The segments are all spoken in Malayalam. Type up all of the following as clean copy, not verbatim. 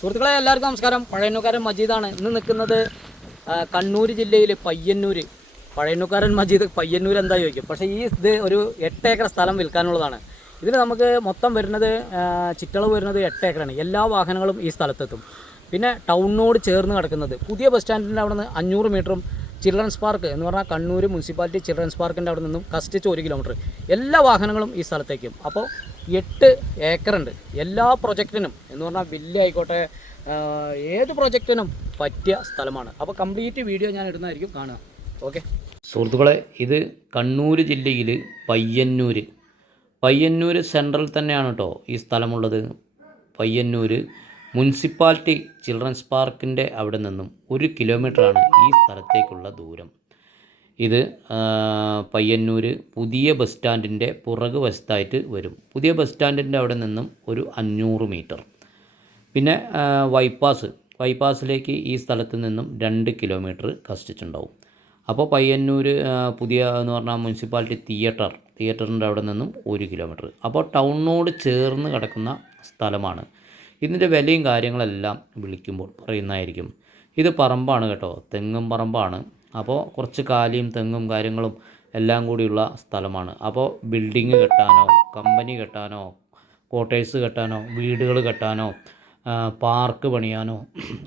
സുഹൃത്തുക്കളെ എല്ലാവർക്കും നമസ്കാരം. പഴയന്നൂക്കാരൻ മജീദാണ്. ഇന്ന് നിൽക്കുന്നത് കണ്ണൂർ ജില്ലയിൽ പയ്യന്നൂർ. പഴയന്നൂക്കാരൻ മജീദ് പയ്യന്നൂർ എന്താ ചോദിക്കും. പക്ഷേ ഇത് ഒരു 8 ഏക്കർ സ്ഥലം വിൽക്കാനുള്ളതാണ്. ഇതിന് നമുക്ക് മൊത്തം വരുന്നത് ചുറ്റളവ് വരുന്നത് 8 ഏക്കറാണ്. എല്ലാ വാഹനങ്ങളും ഈ സ്ഥലത്തെത്തും. പിന്നെ ടൗണിനോട് ചേർന്ന് കിടക്കുന്നത് പുതിയ ബസ് സ്റ്റാൻഡിൻ്റെ അവിടെ നിന്ന് 500 മീറ്ററും ചിൽഡ്രൻസ് പാർക്ക് എന്ന് പറഞ്ഞാൽ കണ്ണൂർ മുനിസിപ്പാലിറ്റി ചിൽഡ്രൻസ് പാർക്കിൻ്റെ അവിടെ നിന്നും കഷ്ടിച്ച് 1 കിലോമീറ്റർ എല്ലാ വാഹനങ്ങളും ഈ സ്ഥലത്തേക്കും. അപ്പോൾ 8 ഏക്കറുണ്ട്. എല്ലാ പ്രൊജക്റ്റിനും എന്ന് പറഞ്ഞാൽ വലിയ ആയിക്കോട്ടെ ഏത് പ്രൊജക്റ്റിനും പറ്റിയ സ്ഥലമാണ്. അപ്പോൾ കംപ്ലീറ്റ് വീഡിയോ ഞാൻ ഇടുന്നതായിരിക്കും, കാണുക. ഓക്കെ സുഹൃത്തുക്കളെ, ഇത് കണ്ണൂർ ജില്ലയിൽ പയ്യന്നൂർ സെൻട്രൽ തന്നെയാണ് കേട്ടോ ഈ സ്ഥലമുള്ളത്. പയ്യന്നൂർ മുനിസിപ്പാലിറ്റി ചിൽഡ്രൻസ് പാർക്കിൻ്റെ അവിടെ നിന്നും 1 കിലോമീറ്ററാണ് ഈ സ്ഥലത്തേക്കുള്ള ദൂരം. ഇത് പയ്യന്നൂർ പുതിയ ബസ് സ്റ്റാൻഡിൻ്റെ പുറകു വശത്തായിട്ട് വരും. പുതിയ ബസ് സ്റ്റാൻഡിൻ്റെ അവിടെ നിന്നും ഒരു 500 മീറ്റർ. പിന്നെ ബൈപ്പാസിലേക്ക് ഈ സ്ഥലത്ത് നിന്നും 2 കിലോമീറ്റർ കഷ്ടിച്ചുണ്ടാവും. അപ്പോൾ പയ്യന്നൂർ പുതിയ എന്ന് പറഞ്ഞാൽ മുനിസിപ്പാലിറ്റി തിയേറ്ററിൻ്റെ അവിടെ നിന്നും 1 കിലോമീറ്റർ. അപ്പോൾ ടൗണിനോട് ചേർന്ന് കിടക്കുന്ന സ്ഥലമാണ്. ഇതിൻ്റെ വിലയും കാര്യങ്ങളെല്ലാം വിളിക്കുമ്പോൾ പറയുന്നതായിരിക്കും. ഇത് പറമ്പാണ് കേട്ടോ, തെങ്ങും പറമ്പാണ്. അപ്പോൾ കുറച്ച് കാലിയും തെങ്ങും കാര്യങ്ങളും എല്ലാം കൂടിയുള്ള സ്ഥലമാണ്. അപ്പോൾ ബിൽഡിങ് കെട്ടാനോ കമ്പനി കെട്ടാനോ ക്വാർട്ടേഴ്സ് കെട്ടാനോ വീടുകൾ കെട്ടാനോ പാർക്ക് പണിയാനോ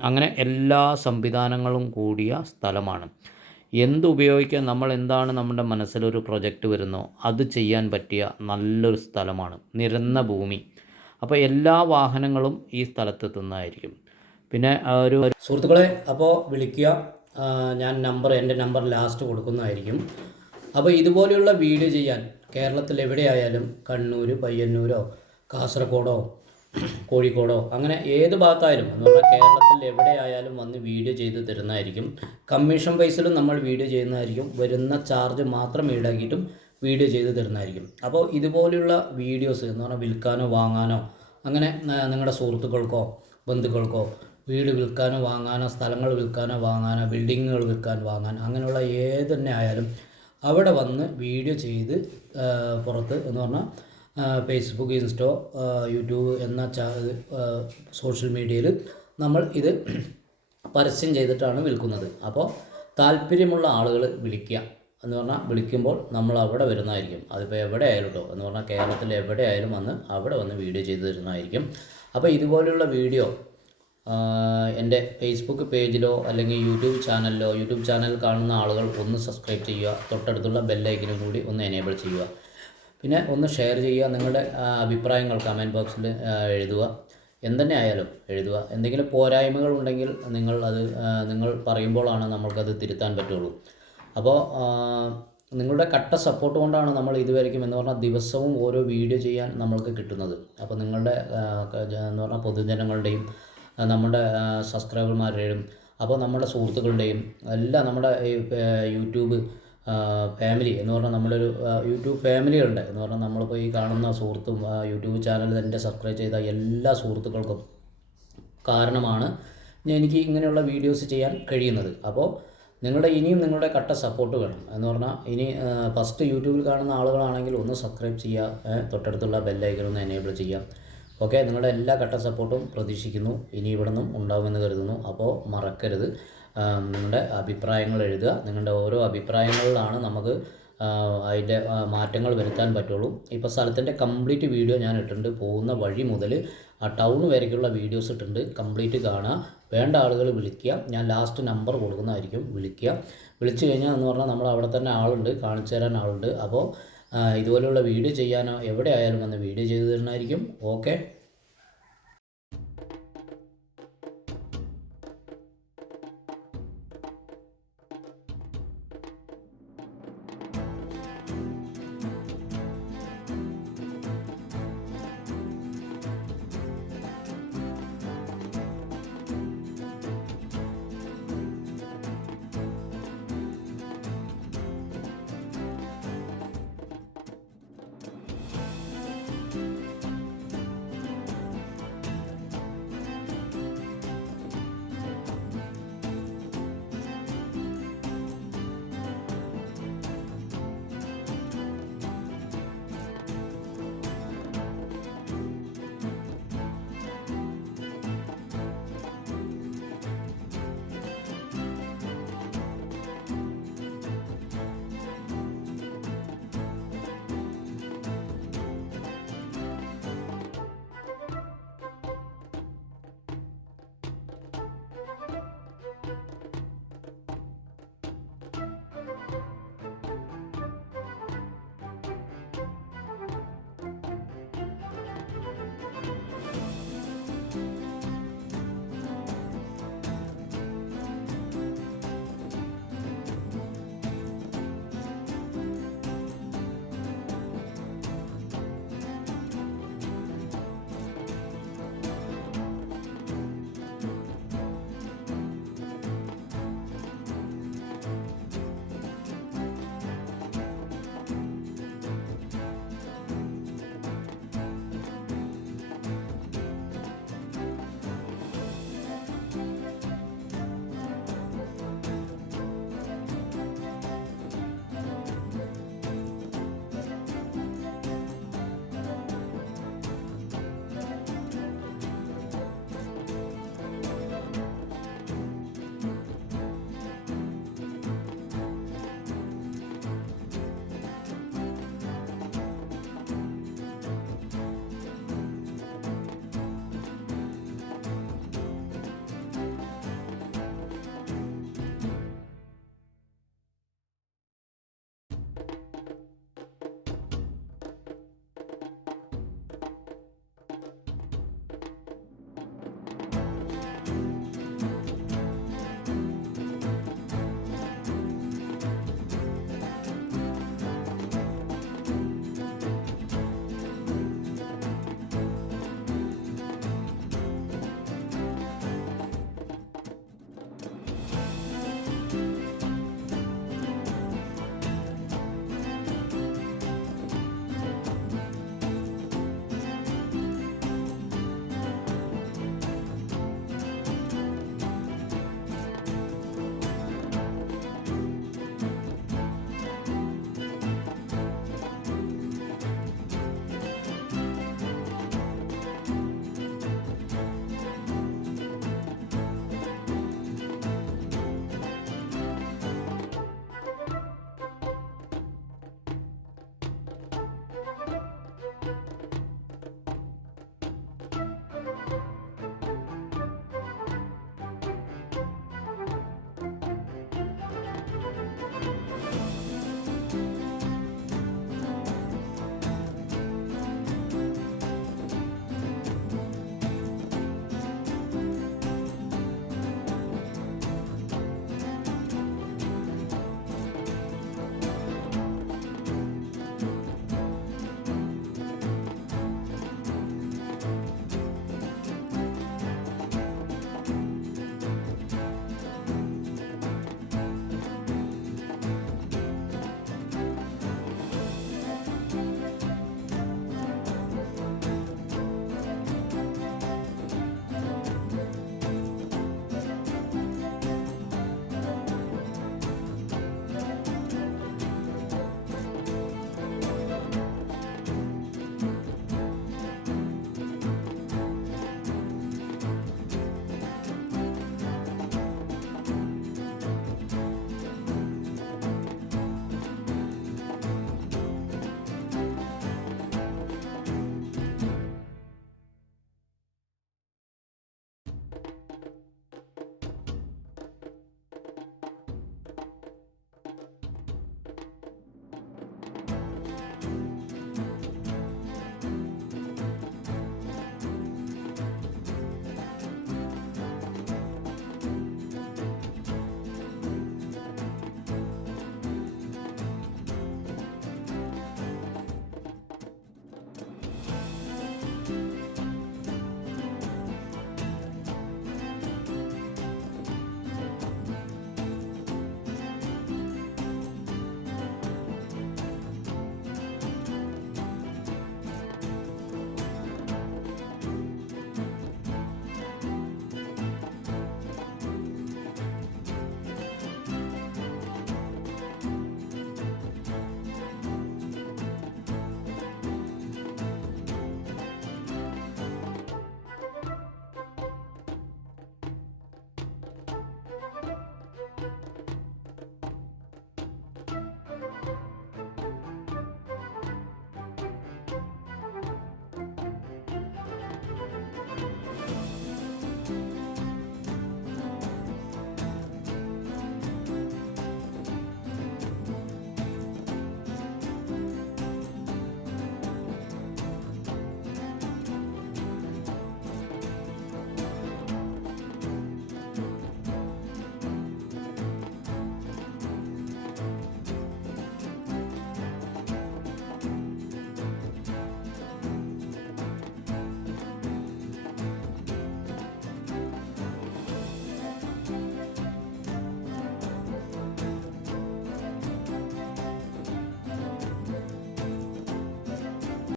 അങ്ങനെ എല്ലാ സംവിധാനങ്ങളും കൂടിയ സ്ഥലമാണ്. എന്തുപയോഗിക്കാൻ എന്താണ് നമ്മുടെ മനസ്സിലൊരു പ്രൊജക്റ്റ് വരുന്നോ അത് ചെയ്യാൻ പറ്റിയ നല്ലൊരു സ്ഥലമാണ്. നിരന്ന ഭൂമി. അപ്പോൾ എല്ലാ വാഹനങ്ങളും ഈ സ്ഥലത്തെത്തുന്നതായിരിക്കും. പിന്നെ ഒരു സുഹൃത്തുക്കളെ, അപ്പോൾ വിളിക്കുക. ഞാൻ എൻ്റെ നമ്പർ ലാസ്റ്റ് കൊടുക്കുന്നതായിരിക്കും. അപ്പോൾ ഇതുപോലെയുള്ള വീഡിയോ ചെയ്യാൻ കേരളത്തിൽ എവിടെയായാലും കണ്ണൂർ, പയ്യന്നൂരോ കാസർഗോഡോ കോഴിക്കോടോ അങ്ങനെ ഏത് ഭാഗത്തായാലും എന്ന് പറഞ്ഞാൽ കേരളത്തിൽ എവിടെയായാലും വന്ന് വീഡിയോ ചെയ്ത് തരുന്നതായിരിക്കും. കമ്മീഷൻ ബേസിലും നമ്മൾ വീഡിയോ ചെയ്യുന്നതായിരിക്കും. വരുന്ന ചാർജ് മാത്രം ഈടാക്കിയിട്ടും വീഡിയോ ചെയ്ത് തരുന്നതായിരിക്കും. അപ്പോൾ ഇതുപോലെയുള്ള വീഡിയോസ് എന്ന് പറഞ്ഞാൽ വിൽക്കാനോ വാങ്ങാനോ അങ്ങനെ നിങ്ങളുടെ സുഹൃത്തുക്കൾക്കോ ബന്ധുക്കൾക്കോ വീട് വിൽക്കാനോ വാങ്ങാനോ സ്ഥലങ്ങൾ വിൽക്കാനോ വാങ്ങാനോ ബിൽഡിങ്ങുകൾ വിൽക്കാൻ വാങ്ങാൻ അങ്ങനെയുള്ള ഏത് തന്നെ ആയാലും അവിടെ വന്ന് വീഡിയോ ചെയ്ത് പുറത്ത് എന്ന് പറഞ്ഞാൽ ഫേസ്ബുക്ക്, ഇൻസ്റ്റോ, യൂട്യൂബ് എന്ന സോഷ്യൽ മീഡിയയിൽ നമ്മൾ ഇത് പരസ്യം ചെയ്തിട്ടാണ് വിൽക്കുന്നത്. അപ്പോൾ താല്പര്യമുള്ള ആളുകൾ വിളിക്കുക എന്ന് പറഞ്ഞാൽ വിളിക്കുമ്പോൾ നമ്മൾ അവിടെ വരുന്നതായിരിക്കും. അതിപ്പോൾ എവിടെ ആയാലും കേട്ടോ എന്ന് പറഞ്ഞാൽ കേരളത്തിൽ എവിടെ ആയാലും വന്ന് അവിടെ വന്ന് വീഡിയോ ചെയ്ത് തരുന്നതായിരിക്കും. അപ്പോൾ ഇതുപോലെയുള്ള വീഡിയോ എൻ്റെ ഫേസ്ബുക്ക് പേജിലോ അല്ലെങ്കിൽ യൂട്യൂബ് ചാനൽ കാണുന്ന ആളുകൾ ഒന്ന് സബ്സ്ക്രൈബ് ചെയ്യുക. തൊട്ടടുത്തുള്ള ബെല്ലൈക്കനും കൂടി ഒന്ന് എനേബിൾ ചെയ്യുക. പിന്നെ ഒന്ന് ഷെയർ ചെയ്യുക. നിങ്ങളുടെ അഭിപ്രായങ്ങൾ കമൻറ്റ് ബോക്സിൽ എഴുതുക. എന്തെന്നെ ആയാലും എഴുതുക. എന്തെങ്കിലും പോരായ്മകൾ ഉണ്ടെങ്കിൽ നിങ്ങൾ പറയുമ്പോഴാണ് നമ്മൾക്കത് തിരുത്താൻ പറ്റുള്ളൂ. അപ്പോൾ നിങ്ങളുടെ കട്ട സപ്പോർട്ട് കൊണ്ടാണ് നമ്മൾ ഇതുവരെയ്ക്കും എന്ന് പറഞ്ഞാൽ ദിവസവും ഓരോ വീഡിയോ ചെയ്യാൻ നമ്മൾക്ക് കിട്ടുന്നത്. അപ്പോൾ നിങ്ങളുടെ എന്ന് പറഞ്ഞാൽ പൊതുജനങ്ങളുടെയും നമ്മുടെ സബ്സ്ക്രൈബർമാരുടെയും അപ്പോൾ നമ്മുടെ സുഹൃത്തുക്കളുടെയും എല്ലാം നമ്മുടെ യൂട്യൂബ് ഫാമിലി എന്ന് പറഞ്ഞാൽ നമ്മളൊരു യൂട്യൂബ് ഫാമിലിയുണ്ട് എന്ന് പറഞ്ഞാൽ നമ്മളിപ്പോൾ ഈ കാണുന്ന സുഹൃത്തും യൂട്യൂബ് ചാനൽ തന്നെ സബ്സ്ക്രൈബ് ചെയ്ത എല്ലാ സുഹൃത്തുക്കൾക്കും കാരണമാണ് എനിക്ക് ഇങ്ങനെയുള്ള വീഡിയോസ് ചെയ്യാൻ കഴിയുന്നത്. അപ്പോൾ ഇനിയും നിങ്ങളുടെ കട്ട സപ്പോർട്ട് വേണം എന്ന് പറഞ്ഞാൽ ഇനി ഫസ്റ്റ് യൂട്യൂബിൽ കാണുന്ന ആളുകളാണെങ്കിൽ ഒന്ന് സബ്സ്ക്രൈബ് ചെയ്യുക. തൊട്ടടുത്തുള്ള ബെല്ലൈക്കൺ ഒന്ന് എനേബിൾ ചെയ്യുക. ഓക്കെ, നിങ്ങളുടെ എല്ലാ കട്ട സപ്പോർട്ടും പ്രതീക്ഷിക്കുന്നു. ഇനി ഇവിടെ നിന്നും ഉണ്ടാകുമെന്ന് കരുതുന്നു. അപ്പോൾ മറക്കരുത് നിങ്ങളുടെ അഭിപ്രായങ്ങൾ എഴുതുക. നിങ്ങളുടെ ഓരോ അഭിപ്രായങ്ങളിലാണ് നമുക്ക് അതിൻ്റെ മാറ്റങ്ങൾ വരുത്താൻ പറ്റുള്ളൂ. ഇപ്പോൾ സ്ഥലത്തിൻ്റെ കംപ്ലീറ്റ് വീഡിയോ ഞാൻ ഇട്ടിട്ടുണ്ട്. പോകുന്ന വഴി മുതൽ ആ ടൗൺ വരയ്ക്കുള്ള വീഡിയോസ് ഇട്ടിട്ടുണ്ട്. കംപ്ലീറ്റ് കാണുക. വേണ്ട ആളുകൾ വിളിക്കുക. ഞാൻ ലാസ്റ്റ് നമ്പർ കൊടുക്കുന്നതായിരിക്കും. വിളിച്ചു കഴിഞ്ഞാൽ എന്ന് പറഞ്ഞാൽ നമ്മൾ അവിടെ തന്നെ ആളുണ്ട്, കാണിച്ചു തരാൻ ആളുണ്ട്. അപ്പോൾ ഇതുപോലെയുള്ള വീഡിയോ ചെയ്യാനോ എവിടെ ആയാലും വന്ന് വീഡിയോ ചെയ്തു തരുന്നതായിരിക്കും. ഓക്കെ.